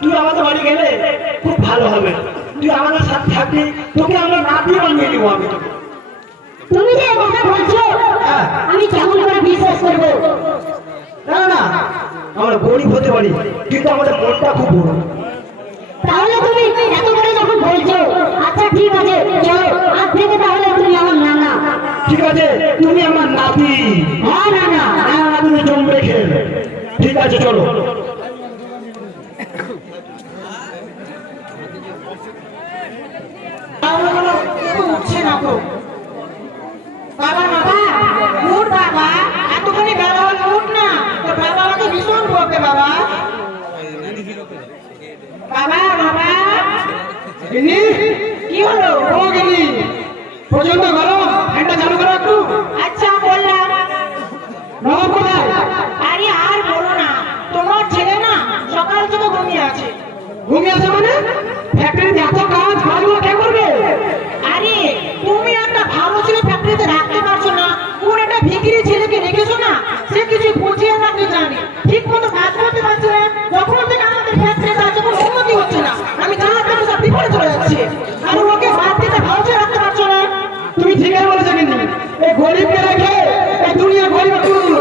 তুই আমাদের বাড়ি গেলে খুব ভালো হবে। তুই আমাদের সাথে থাকবি তোকে আমরা নাতি বানিয়ে দিব আমি তোকে। তুমি যে কথা বলছো হ্যাঁ। আমি কেমন করে বিশ্বাস করব? না না আমরা গরিব হতে পারি কিন্তু আমাদের মনটা খুব বড়। তাহলে তুমি এত করে যখন বলছো আচ্ছা ঠিক আছে চলো আজ থেকে তাহলে তুমি আমার নানা। ঠিক আছে তুমি আমার নাতি। হ্যাঁ নানা। হ্যাঁ তুমি জমবে খেয়ে ঠিক আছে চলো উঠছে না তো বাবা বাবা উঠ বাবা এতখানি বেলা হলে উঠ না তোর বাবা আমাকে ভীষণ বকে বাবা বাবা বাবা গিন্নি কি হলো ও গিন্নি প্রচণ্ড গরম ফ্যানটা চালু করো একটু আচ্ছা বললাম নবাব কোথায় আরে আর বলো না তোমার ছেলে না সকাল থেকে ঘুমিয়ে আছে ঘুমিয়ে আছে মানে? ফ্যাক্টরিতে এত কাজ কাজগুলো কে করবে? আরে, তুমি একটা ভালো ছেলে ফ্যাক্টরিতে রাখতে পারছ না। কোন একটা ভিকিরি ছেলেকে রেখেছো না? সে কিছু বুঝিয়ে না, কি জানে? ঠিক মতো কাজ করতে পারছে না। যখন থেকে আমাদের ফ্যাক্টরিতে আছে, কোনো উন্নতি হচ্ছে না। আমি জানার জন্য সব বিপরীত চলে যাচ্ছে আর ওকে বাদ দিতে ভালো ছেলে রাখতে পারছ না তুমি ঠিকই বলেছ কিন্তু এই গরিবকে রেখে এই দুনিয়া গরিব তুলে দিল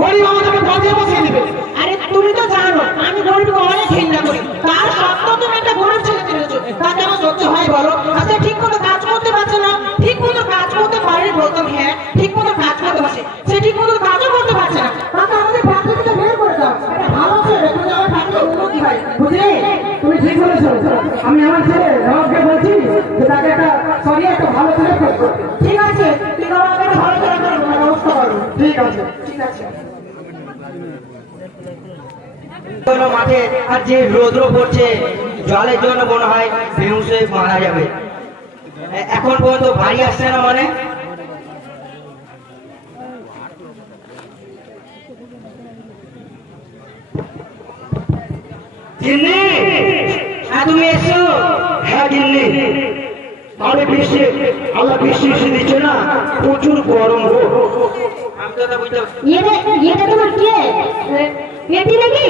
গরিব আমাদেরকে বাজিয়ে বসিয়ে দিবে আরে তুমি তো জানো আমি গরিবকে অনেক ঘৃণা করি তার সত্ত্বেও তুমি একটা গরিব ছেলে দিয়েছ তাকে আমার সহ্য হয় বলো আচ্ছা ঠিক মতো কাজ করতে পারছে না ঠিক মতো কাজ করতে পারে বলতাম হ্যাঁ ঠিক মতো কাজ করতে পারছে সে ঠিক মতো কাজও করতে পারছে না তাকে আমাদের ফ্যাক্টরি থেকে বের করে দাও একটা ভালো ছেলে রেখে যাওয়ার ফ্যাক্টরি উন্নতি হয় বুঝলি তুমি ঠিক বলেছ আমি আমার ছেলে নবাবকে বলছি যে তাকে একটা সরি একটা ভালো ছেলে খোঁজ করতে। ঠিক আছে তুই আমাকে একটা ভালো ছেলে করার ব্যবস্থা করো ঠিক আছে ঠিক আছে কোনো মাঠে আর যে রৌদ্র পড়ছে, জলের জন্য মনে হয় বেহুশ মারা যাবে। এখন পর্যন্ত বাড়ি আসছে না মানে? গিন্নি! হ্যাঁ তুমি এসো। হ্যাঁ বৃষ্টি দিচ্ছে না, প্রচুর গরম গো পেটি নাকি?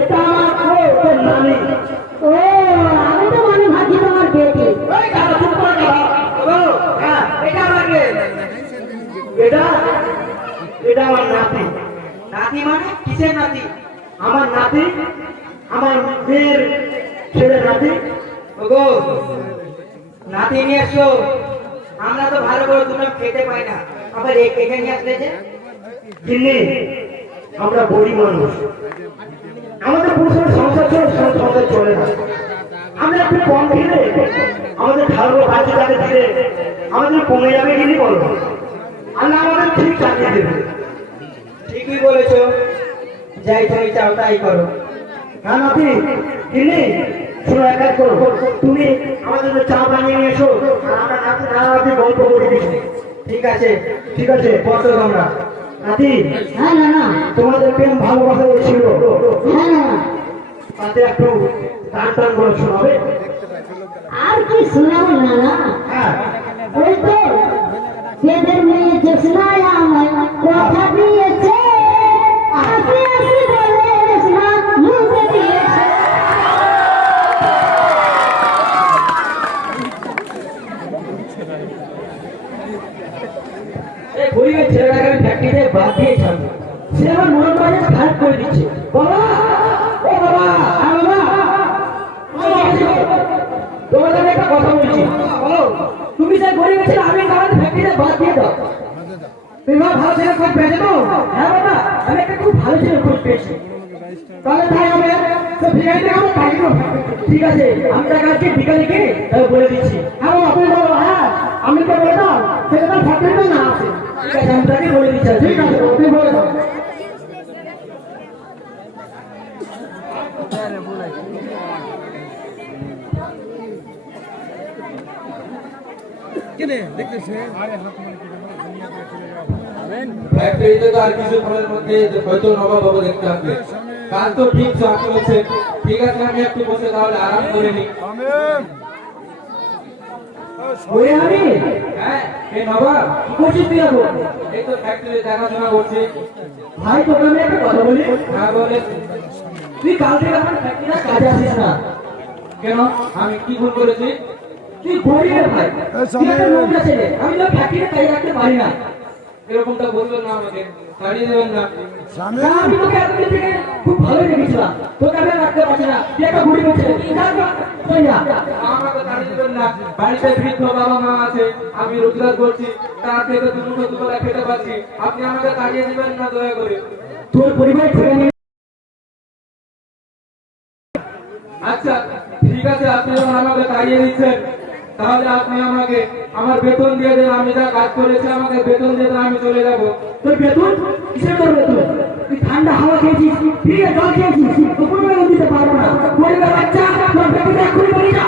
এটা আমার তোর নানি ও আমি তো মনে ভাবছি তোমার পেটি। ওই দাদা চুপ করে দাঁড়া। ও, হ্যাঁ, এটা আমার কে? এটা এটা আমার নাতি। নাতি মানে কিসের নাতি? আমার নাতি আমার মেয়ের ছেলের নাতি। ওগো নাতি নিয়ে এসো। আমরা তো ভালো করে দুটো খেতে পাই না। আবার এখানে আসলে যে আমরা গরিব মানুষ। আমাদের পুরুষের সংসার চলে সংসার চলে না। আমরা একটু কম খেলে আমাদের খাওয়াবো বাচ্চা টাকা দিলে আমাদের কমে যাবে গিনি বলো? আর না আমাদের ঠিক চালিয়ে দেবে। ঠিকই বলেছ। যাই তুমি চাও তাই করো। হ্যাঁ নাতি গিন্নি শোনো এক করো, তুমি আমাদের চা বানিয়ে নিয়ে এসো আমরা নাতি নাতি গল্প করি কিছু ঠিক আছে? ঠিক আছে বসো তোমরা নাতি হ্যাঁ না না। তোমাদের প্রেম ভালোবাসা ছিল। হ্যাঁ না তাতে একটু টান টান করে শোনাবে? আর কি শোনাবো না না। হ্যাঁ। ওই তো এদের মেয়ে জোসনায় আমায় কথা দিয়েছে। আসি আসি বলে জোসনা মুখে দিয়েছে। গরিবের ছেলেটাকে আমি ফ্যাক্টরিতে বাদ দিয়ে ছাড়বো সে আমার মন বাজে খারাপ করে দিচ্ছে। বাবা, ও বাবা হ্যাঁ তোমাদের আমি একটা কথা বলছি। তুমি যে গরিবের ছেলে, আমি আমাদের ফ্যাক্টরিতে বাদ দিয়ে দাও। তুমি আমার ভালো ছেলে খোঁজ পেয়েছ তো? হ্যাঁ বাবা, আমি একটা খুব ভালো ছেলে খোঁজ পেয়েছি। তাহলে তাই হবে, তো ভিখারিতে ঠিক আছে, আমি তাকে আজকে বিকালে গিয়ে বলে দিচ্ছি হ্যাঁ বাবা তুমি বলো হ্যাঁ আমি তো বলে দাও সেটা তার ফ্যাক্টরিতে না আছে ঠিক আছে আমি তাকে বলে দিচ্ছি। ঠিক আছে তুমি বলে দাও আর কিছু ফলের মধ্যে হয়তো নবাব বাবু দেখতে আসবে। কাল তো ঠিক হচ্ছে ঠিক আছে আমি একটু বসে তাহলে আরাম করে নিই। ওই আমি? হ্যাঁ এই নবাব কি করছিস তুই এখন? এই তো ফ্যাক্টরি দেখাশোনা করছি। ভাই তোকে আমি একটা কথা বলি। হ্যাঁ বলে। তুই কাল থেকে আমার ফ্যাক্টরিতে কাজে আসিস না। কেন? আমি কি ভুল করেছি? তুই গরিবের ভাই। তুই একটা নোংরা ছেলে। আমি তো ফ্যাক্টরিতে কাজে রাখতে পারি না। এরকমটা বলবেন না আমাকে। তাড়িয়ে দেবেন না। না, আমি তোকে এতদিন থেকে খুব ভালো রেখেছিলাম তোকে আমি রাখতে পারছি না। তুই একটা গরিবের ছেলে। যা, যা, বাড়িতে বৃদ্ধ বাবা মা আছে, আমি রোজগার করছি, তার থেকে দুটো দুবেলা খেতে পাচ্ছি আপনি আমাকে দিবেন না দয়া করে। তোর পরিবার নিয়ে আচ্ছা ঠিক আছে আপনি যখন আমাকে তাড়িয়ে দিচ্ছেন। তাহলে আপনি আমাকে আমার বেতন দিয়ে দেন, আমি যা কাজ করেছি আমাকে বেতন দিয়ে দেন, আমি চলে যাব। তোর বেতন? তোর বেতন? তুই ঠান্ডা হাওয়া খেয়েছিস ফ্রিজে জল খেয়েছিস দিতে পারব না। গরিবের বাচ্চা, তোর বেতন এক্ষুনি বলি যা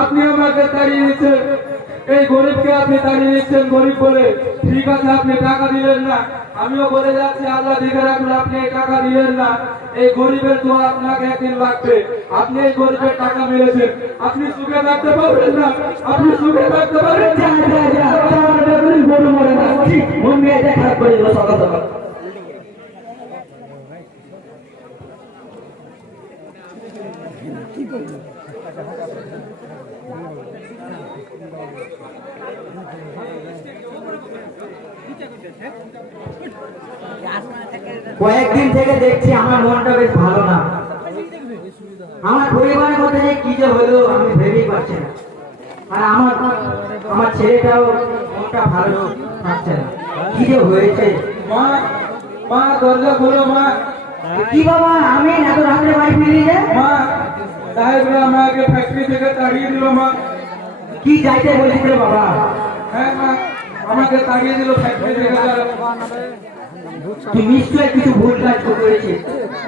আপনি আমাকে তাড়িয়ে এই গরিবকে আপনি তাড়িয়ে দিচ্ছেন গরিব বলে ঠিক আছে আপনি টাকা দিলেন না আমিও বলে যাচ্ছি আল্লাহ দেখে রাখুন আপনি এই টাকা দিলেন না এই গরিবের তো আপনাকে একদিন লাগবে আপনি এই গরিবের টাকা মেরেছেন আপনি সুখে থাকতে পারবেন না আপনি সুখে থাকতে পারবেন না যা যা তোর বেতন গরু মরে না ঠিক মন মেয়েটা খারাপ করে দিল কয়েকদিন থেকে দেখছি আমার মনটা বেশ ভালো না। আমার পরিবারের মধ্যে যে কি যে হলো আমি ভেবেই পাচ্ছি না। আর আমার আমার ছেলেটাও মনটা ভালো থাকছে না। কি যে হয়েছে? মা মা, দরজা খোলো, মা। কি বাবা, আমি এত রাত্রে বাড়ি ফিরি যে মা সাহেবরা আমাকে ফ্যাক্টরি থেকে তাড়িয়ে দিল মা কি যাইতে বলছিস বাবা? হ্যাঁ মা আমাকে তাড়িয়ে দিল ফ্যাক্টরি থেকে তুই নিশ্চয়ই কিছু ভুল কাজ করেছিস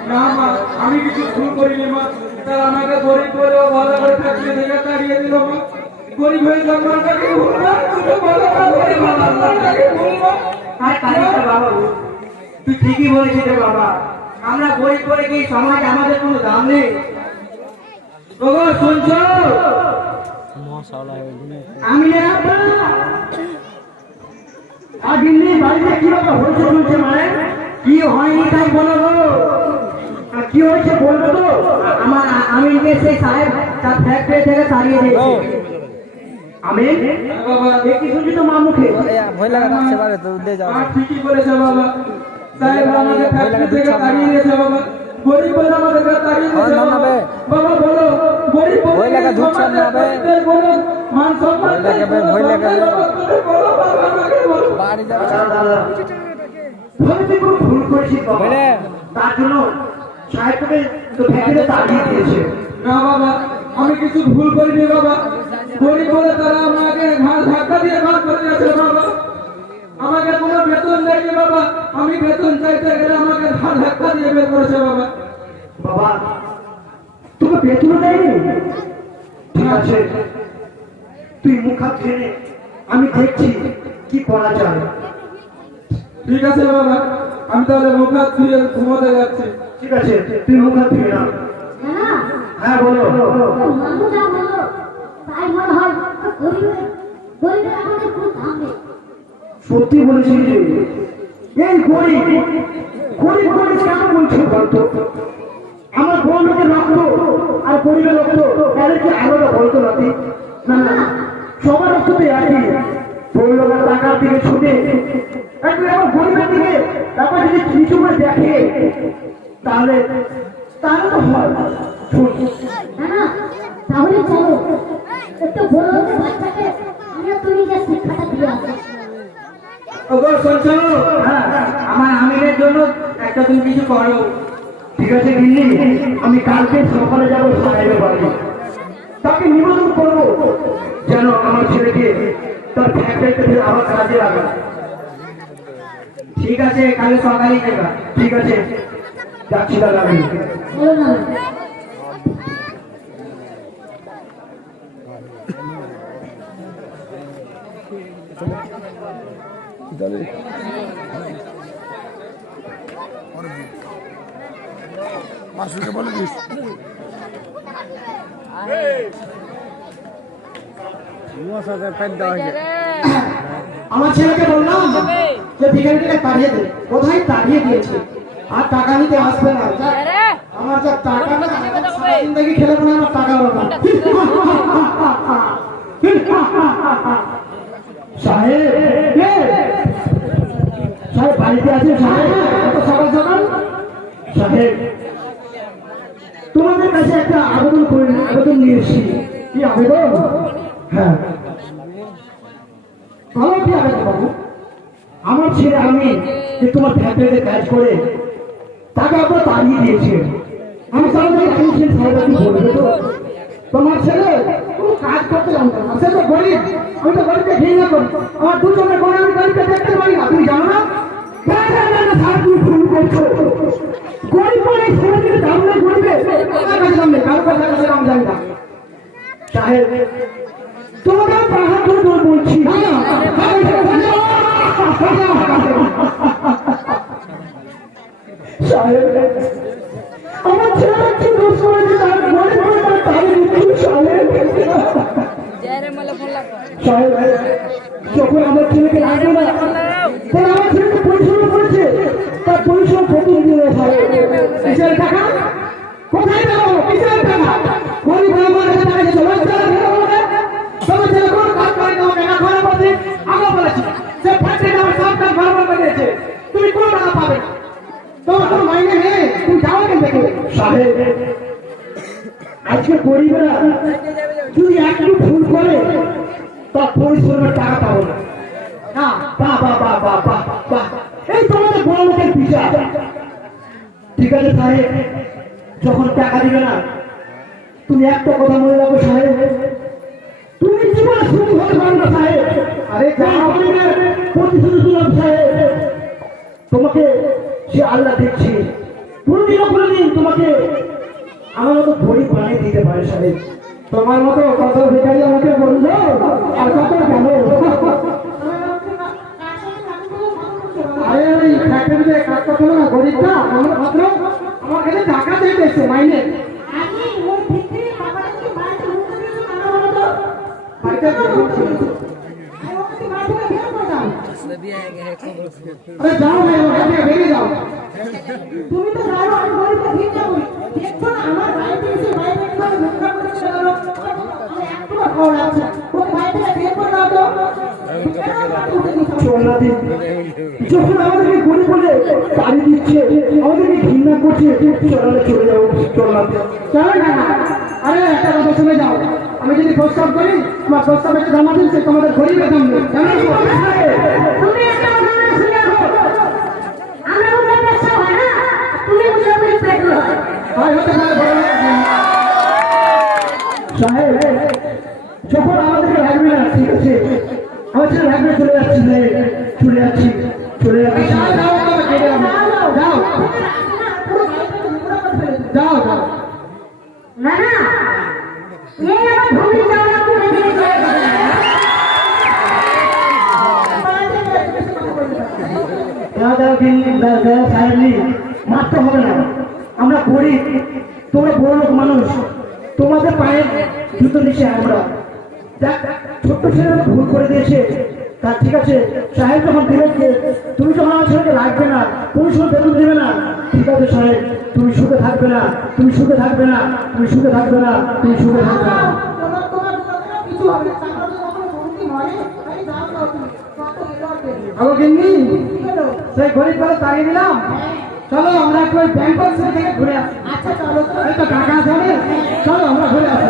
না মা আমি কিছু ভুল করিনি মা। তারা আমাকে গরিব বলে ভালো করে ফ্যাক্টরি থেকে তাড়িয়ে দিল মা। গরিব হয়ে জন্মটাকে ভুল না ভালো করে জন্মটাকে ভুল না আর কালিকা বাবা তুই ঠিকই বলেছিস রে বাবা। আমরা গরিব করে কি সমাজ আমাদের কোনো দাম নেই? ওগো শুনছো? আমি বাড়িতে কি হয়েছে চলছে মানে? কি হয়নি তাই বলো কি হয়েছে বলব তো? আমার আমিনকে সেই সাহেব তার ফ্যাক্টরি থেকে তাড়িয়ে দিয়েছে। আমিন বাবা কি শুনছি তো মা মুখে ভয় লাগা থাকতে পারে তো উঠে যাও। ঠিকই বলেছে বাবা। সাহেবরা আমাকে ফ্যাক্টরি থেকে তাড়িয়ে দিয়েছে বাবা। গরিব বলে আমাদেরকে তাড়িয়ে দিয়েছে হয় বাবা। বাবা বলো গরিব বলে ভয় লাগা ধুচ্ছ না বে। সমাজের কোনো মান সম্মান লাগে বে, ভয় লাগে। বলো বাবা আমাকে বলো। বাড়ি তুই কোনো ভুল করেছিস বাবা? তার জন্য সাহেবকে তো তাড়িয়ে দিয়েছে। না বাবা আমি কিছু ভুল করিনি বাবা। গরিব বলে তারা আমাকে ঘাড় ধাক্কা দিয়ে বার করে দিয়েছে বাবা। আমাকে কোনো বেতন দেয়নি বাবা। আমি বেতন চাইতে গেলে আমাকে ধাক্কা দিয়ে বের করেছে বাবা। বাবা তোকে বেতন দেয়নি ঠিক আছে তুই মুখ হাত ধুয়ে আমি দেখছি কি করা যায়। ঠিক আছে বাবা আমি তাহলে মুখ হাত ধুয়ে ঘুমোতে যাচ্ছি। ঠিক আছে তুই মুখ হাত ধুয়ে না। হ্যাঁ বলো। মানুষ যা তাই মনে হয় গরিবের গরিবের আমাদের কোনো দাম নেই সত্যি বলেছিস রে। এই গরিব গরিব গরিব কেন বলছো বলতো? আমার বউ লোকের রক্ত আর গরিবের রক্ত তাদের কি আলাদা বলতো নাকি না না সবার রক্ত তো একই লোকের টাকার দিকে ছুটে। আমার গরিবের দিকে তারপর যদি কিছু করে দেখে তাহলে তাহলে তো হয়। শোন, না না তাহলে চলো। একটু বড় বাচ্চাকে আমরা তুমি যে শিক্ষাটা দিয়ে আসি ওগো শুনছো হ্যাঁ। আমার আমিরের জন্য একটা তুমি কিছু করো। ঠিক আছে দিল্লি আমি কালকে সকালে যাব সাহেবের বাড়ি। তাকে নিবেদন করব যেন আমার ছেলেকে তার ফ্যাক্টরিতে আবার কাজে লাগা ঠিক আছে কালকে সকালেই যাবা ঠিক আছে, যাচ্ছি দাদা আমি। চলো না মাসুকে বলে দিস। আমার ছেলেকে বললাম যে ভিখারিটাকে তাড়িয়ে দে কোথায় তাড়িয়ে দিয়েছে? আর টাকা নিতে আসবে না। আমার যা টাকা না জিন্দগি খেলে মনে আমার টাকা হবে সাহেব সাহেব বাড়িতে আছে সাহেব? সাহেব তোমাদের কাছে একটা আবেদন করে আবেদন নিয়ে এসেছি। কি আবেদন? হ্যাঁ। ভালো কি আবেদন বাবু? আমার ছেলে আমি যে তোমার ফ্যাক্টরিতে কাজ করে তাকে আপনার তাড়িয়ে দিয়েছে। আমি তাহলে সাহেব কি বলবে তো। তোমার ছেলে কোনো কাজ করতে জানতো না। সে তো গরিব আমি তো গরিবকে ঘৃণা করি। আমার দু চোখের গরিব আমি গরিবকে দেখতে পারি না। তুমি জানো না? না, না, না, না। গরিব এই ছেলে থেকে দাম আমার কাছে দাম কারও কাছে কাছে দাম জানি না সাহেব তোমাকে পাহাড় ধরে ধরে বলছি না, না, সাহেব আমার ছেলে কি দোষ করেছে তার গরিব বলে তার তাড়িয়ে দিচ্ছি, সাহেব সাহেব যখন আমার ছেলেকে না আমার ছেলেকে পরিশ্রম করেছে তার পরিশ্রম সাহেব কিসের টাকা? কোথায় কিসের টাকা? গরিব আমার কাছে টাকা দিয়েছে। ওই ছেলে ভেঙে বলবে ছেলে কোনো কাজ করে না আমাকে ঘরে বসে আগে বলেছি। সে ফ্যাক্টরি আমার সব কাজ ঘর বন্ধ দিয়েছে। তুমি কোনো টাকা পাবে না। তোমার কোনো মাইনে নেই। তুমি যাও সাহেব আজকে গরিবেরা যদি একটু ভুল করে পরিশ্রমের টাকা পাবো না। না। বাহ বাহ বাহ বাহ বাহ বাহ এই তোমাদের বড় লোকের বিচার ঠিক আছে সাহেব যখন টাকা দিবে না তুমি একটা কথা মনে রাখো সাহেব। তুমি জীবনে সুখী হতে পারো না সাহেব? আরে প্রতিশ্রুতি দিলাম সাহেব। তোমাকে সে আল্লাহ দেখছে। কোনদিন কোনদিন তোমাকে আমার মতো গরিব বানিয়ে দিতে পারে সাহেব। তোমার মতো কত ভিখারি আমাকে বলল আর কত গেল আরে ওই ফ্যাক্টরিতে কাজ করতে হবে না গরিবটা আমার মাত্র আমার কাছে টাকা দিতেছে মাইনে বাড়িতে বেগুন ছিল। আরে যাও না এবার থেকে বেরিয়ে যাও তুমি তো জানো আমি গরিবকে ভিক্ষা করি দেখছ না আমার বাড়িতে এসে বাইরে থেকে ভিক্ষা করে চলে গেল আমার একটু ভালো লাগছে না। ওই বাড়ি থেকে বের করে দাও তো চলনাদি যখন আমাদেরকে গরিব বলে তাড়ি দিচ্ছে আমাদেরকে ঘৃণা করছে চলালে চলে যাব চলনাদি চলো না। আরে একটা কথা শুনে যাও আমি যদি প্রস্তাব করি তোমার প্রস্তাবে জমা দিচ্ছে তোমাদের গরিবের নেই। সাহেব যখন আমাদেরকে লাগবে না ঠিক আছে আমার ছেলে লাগবে চলে যাচ্ছি রে, চলে যাচ্ছি চলে যাচ্ছি যাও যাও যাও। যাও না না এই আমার ভূমি যাওয়া মারতে হবে না আমরা গরিব তোমরা বড় লোক মানুষ তোমাদের পায়ে জুতো নিচে আমরা ছোট্ট ছেলে ভুল করে দিয়েছে। তা ঠিক আছে সাহেব যখন দিলেন যে তুমি যখন আমার ছেলেকে রাখবে না তুমি শুধু বেতন দেবে না। ঠিক আছে সাহেব তুমি সুখে থাকবে না তুমি সুখে থাকবে না তুমি সুখে থাকবে না তুমি সুখে থাকবে না। হয় সেই গরিব করে তাড়িয়ে দিলাম। চলো আমরা একটু ওই ব্যাংকক থেকে ঘুরে আসি। আচ্ছা চলো। তো টাকা চলো আমরা ঘুরে আসি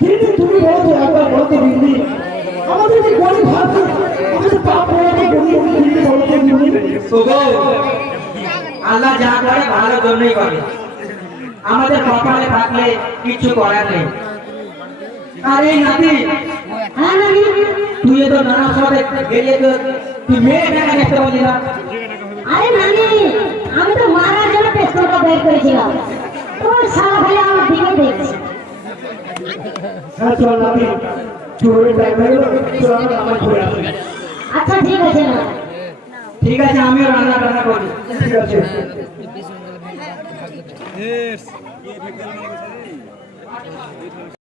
ছেলেকে তুমি একবার আমাদের গরিব ভাবছে আমাদের পাপ গরিব আল্লাহ যা করে ভালোর জন্যই করে। আমাদের কপালে থাকলে কিছু করার নেই। আর নাতি হ্যাঁ নানি তুই তো নানা সাথে গেলে তো তুই মেয়ে টাকা দেখতে পারলি না। আরে নানি আমি তো মারার জন্য পেছনটা বের করেছিলাম। তোর সারা ভাই আমার দিকে দেখছে। হ্যাঁ চল নাতি। চুরের টাইম হয়ে গেল। চল আমরা নামাজ পড়ে আসি। আচ্ছা ঠিক আছে না ঠিক আছে আমিও রান্না টান্না করি। ঠিক আছে।